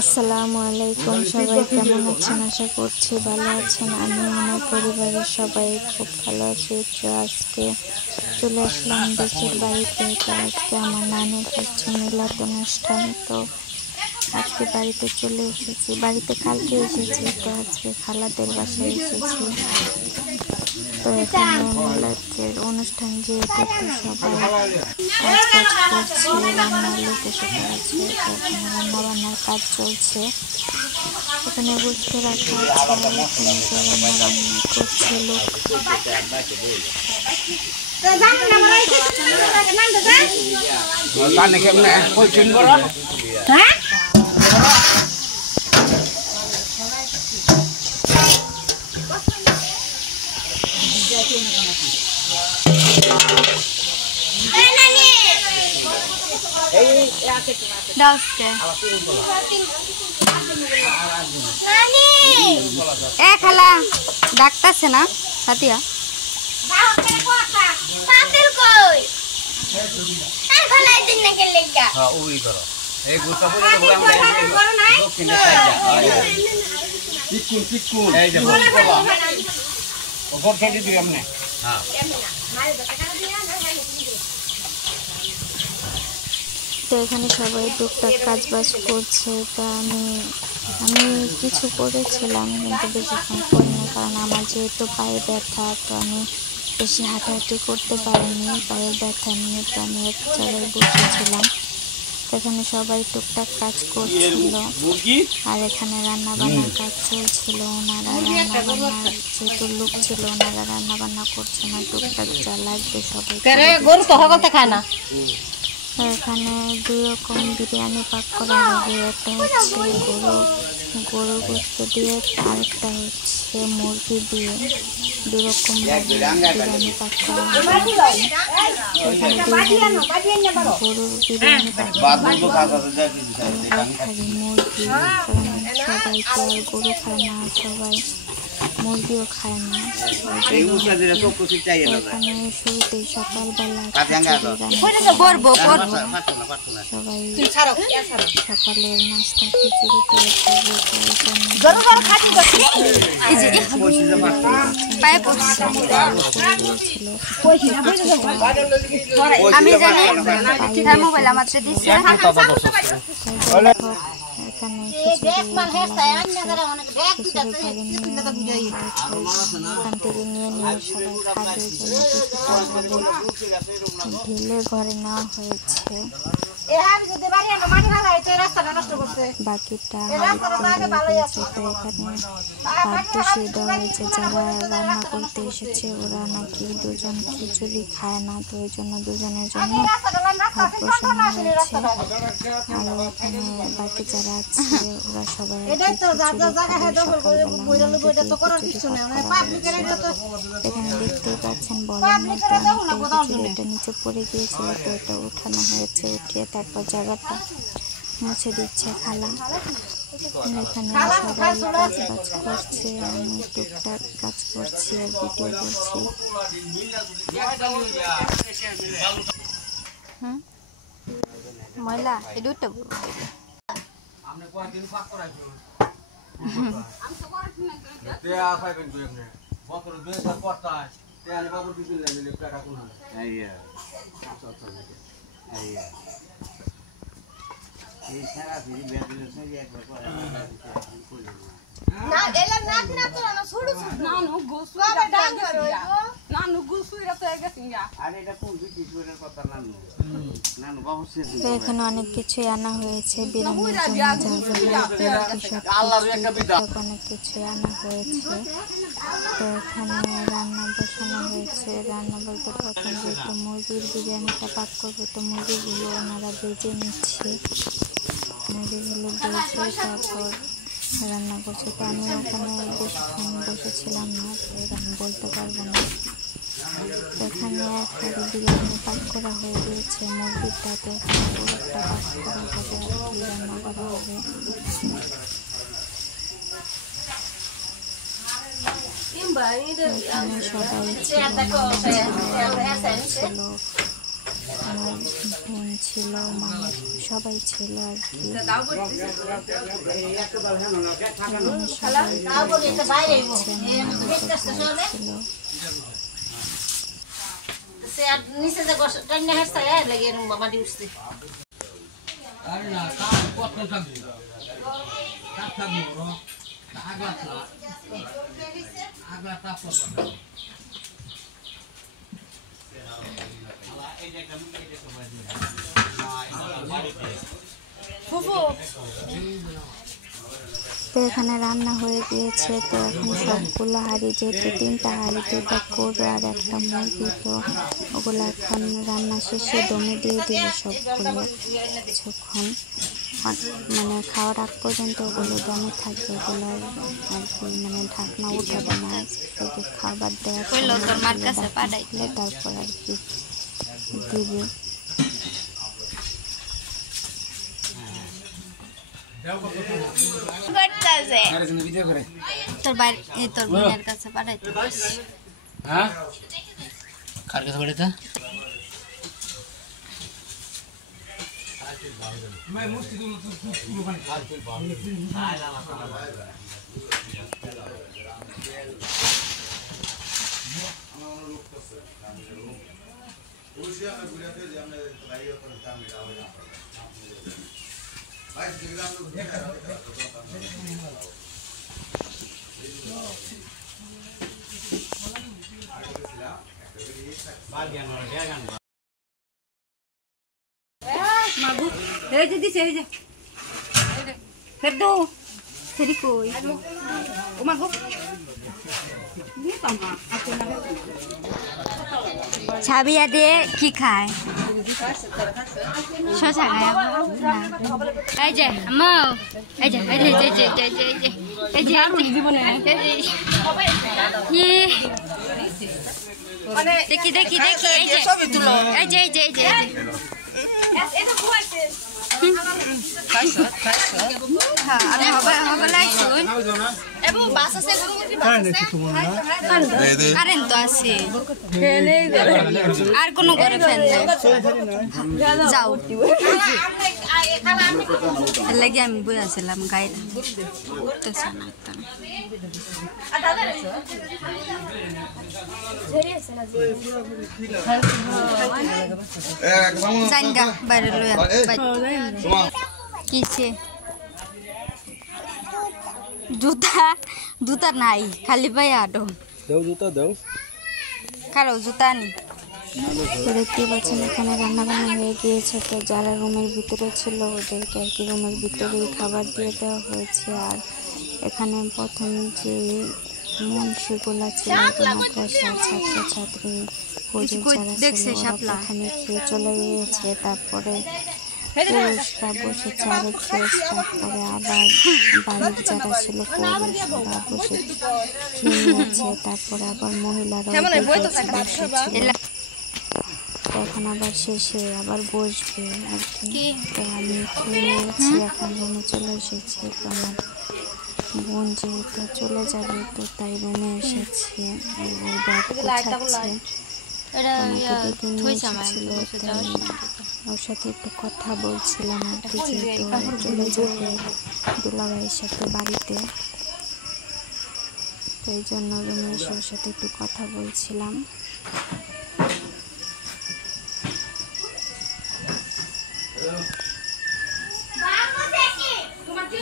আসসালামু আলাইকুম। সবাই কেমন আছেন? আশা করছি ভালো আছেন। আমি আমার পরিবারের সবাই খুব ভালো আছি। তো আজকে চলে আসলাম দেশের বাড়িতে। তো আজকে আমার নানুর হচ্ছে মিলাদ অনুষ্ঠান। তো আজকে বাড়িতে চলে এসেছি, বাড়িতে কালকে এসেছি। তো আজকে খালাদের বাসায় এসেছি। তো এখানে মিলাদের অনুষ্ঠান যেহেতু তো সবাই কাজ করছে, রান্নার লোক এসে পড়েছে। তো এখানে রান্না বান্নার কাজ চলছে। এখানে বসতে রাখা আছে, এখানে তো রান্না বান্না করছে লোক। খালা ডাকতেছে না সাথিয়া তো এখানে সবাই টুকটাক কাজ বাজ করছে। তা আমি কিছু করেছিলাম কিন্তু বেশিক্ষণ করিনি, কারণ আমার যেহেতু পায়ে ব্যথা, তো আমি বেশি হাঁটাহাঁটি করতে পারিনি। পায়ের ব্যথা নিয়ে তো আমি এক জায়গায় বসেছিলাম। এখানে সবাই টুকটাক কাজ করছিল, আর এখানে রান্না বান্নার কাজ চলছিল। ওনারা রান্না বান্নার যেহেতু লোক ছিল, ওনারা রান্না বান্না করছে না, টুকটাক যা লাগবে সবাই। এখানে দুই রকম বিরিয়ানি পাক করা হবে। একটা হচ্ছে গরুর গোস্ত দিয়ে, আরেকটা হচ্ছে মুরগি দিয়ে। দুই রকম বিরিয়ানি পাক করা হবে। এখানে গরুর বিরিয়ানি পাক মুরগি, কারণ সবাই তো আর গরু খায় না, সবাই মুরগিও খায় না। এখানে শুরুতেই সকালবেলা সবাই সকালের নাস্তা খিচুড়ি আমি জানি মোবাইল আমার দিচ্ছে। এখানে নিয়ে সবাই খাবে, ঢেলে ঘরে নেওয়া হয়েছে। বাকিটা রয়েছে। তো এখানে ভাত বসিয়ে দেওয়া হয়েছে। যারা রান্না করতে এসেছে ওরা নাকি দুজন খিচুড়ি খায় না, তো ওই জন্য দুজনের জন্য ভাত বসানো হয়েছে। আর এখানে বাকি যারা আছে ওরা সবাই এখানে দেখতেই পাচ্ছেন বলেন এটা নিচে পড়ে গিয়েছিল, তো এটা উঠানো হয়েছে। উঠিয়ে তারপর জায়গাটা মুছে দিচ্ছে খালা। এখানে সবাই কাজ বাজ করছে, আমি টুকটাক কাজ করছি আর ভিডিও করছি। ময়লা এই দুটো এখানে অনেক কিছুই আনা হয়েছে বিরিয়ানির অনেক কিছুই আনা হয়েছে। তো এখানে রান্না বসানো হয়েছে। রান্না বলতে প্রথম যেহেতু মুরগির বিরিয়ানিটা পাক করবে, তো মুরগিগুলো ওনারা ভেজে নিচ্ছে। মুরগিগুলো ভেজে তারপর রান্না করছে। তো আমি ওখানে বেশিক্ষণ বসেছিলাম না, তো আমি বলতে পারবো না। এখানে একটা বিরিয়ানি পাক করা হয়ে গিয়েছে মুরগিটা, তো এখানে পুরোটা পাক করা হবে আর কি রান্না করা হবে। এখানে সবাই ছিল, আমার বোন ছিল, মামা সবাই ছিল আর কি। তো এখানে রান্না হয়ে গিয়েছে। তো এখন সবগুলো হাঁড়ি, যেহেতু 3টা হাঁড়ি, 2টা গরু আর একটা মুরগি, তো ওগুলো এখন রান্না শেষে দমে দিয়ে দিবে সবগুলো। যখন মানে খাওয়ার আগ পর্যন্ত ওগুলো দমে থাকবে, ওগুলো আর কি মানে ঢাকনা উঠাবে না, শুধু খাবার দেওয়ার তারপর আর কি দিবে। তোর বাইরে তোর বোনের কাছে পাঠাইতে হ্যাঁ কার কাছে পাঠাইতে মাগু এই যে দিছে, এই যে ফের দো ফেরি কই ও মাগু ছাবিয়া দিয়ে কি খায়? শশা খায়। এই যে আম্মা, এই যে এই যে এই যে এই যে এই যে জীবনে দেখি দেখি দেখি, এই যে ছবি তুলো, এই যে এই যে এই যে এটা খুয়াইছে কারেন্ট তো আছে, আর কোনো ঘরে ফ্যান নেই। যাও লাগে আমি বই আসলাম গাইলাম উঠতেছে না জানগা বাইরে লইয়া কিছে জুতা জুতা নাই, খালি পায়ে আটো দাও জুতা দাও, কারো জুতা নি। তো দেখতে পাচ্ছেন এখানে রান্না বান্না হয়ে গিয়েছে। তো যারা রুমের ভিতরে ছিল ওদেরকে আর কি রুমের ভিতরেই খাবার দিয়ে দেওয়া হয়েছে। আর এখানে প্রথম যে মনসিগুলা ছিল মাদ্রাসার ছাত্রছাত্রী ওখানে খেয়ে চলে গিয়েছে। তারপরে পুরুষরা বসেছে আরেকটু, তারপরে আবার বাড়ির যারা ছিল পুরুষরা বসে খেয়ে নিয়েছে। তারপরে আবার মহিলারা এখন আবার শেষে আবার বসবে আর কি। তো আমি খেয়ে নিয়েছি, এখন রুমে চলে এসেছি। তো আমার বোন যেহেতু চলে যাবে তো তাই রুমে এসেছি, ব্যাগ গোছাচ্ছে। আমাকে ডেকে নিয়ে এসেছিল, ওর সাথে একটু কথা বলছিলাম আর কি, যেহেতু চলে যাবে দুলাভাইয়ের সাথে বাড়িতে, তো এই জন্য রুমে এসে ওর সাথে একটু কথা বলছিলাম। Vamos, Zeki! Como aqui,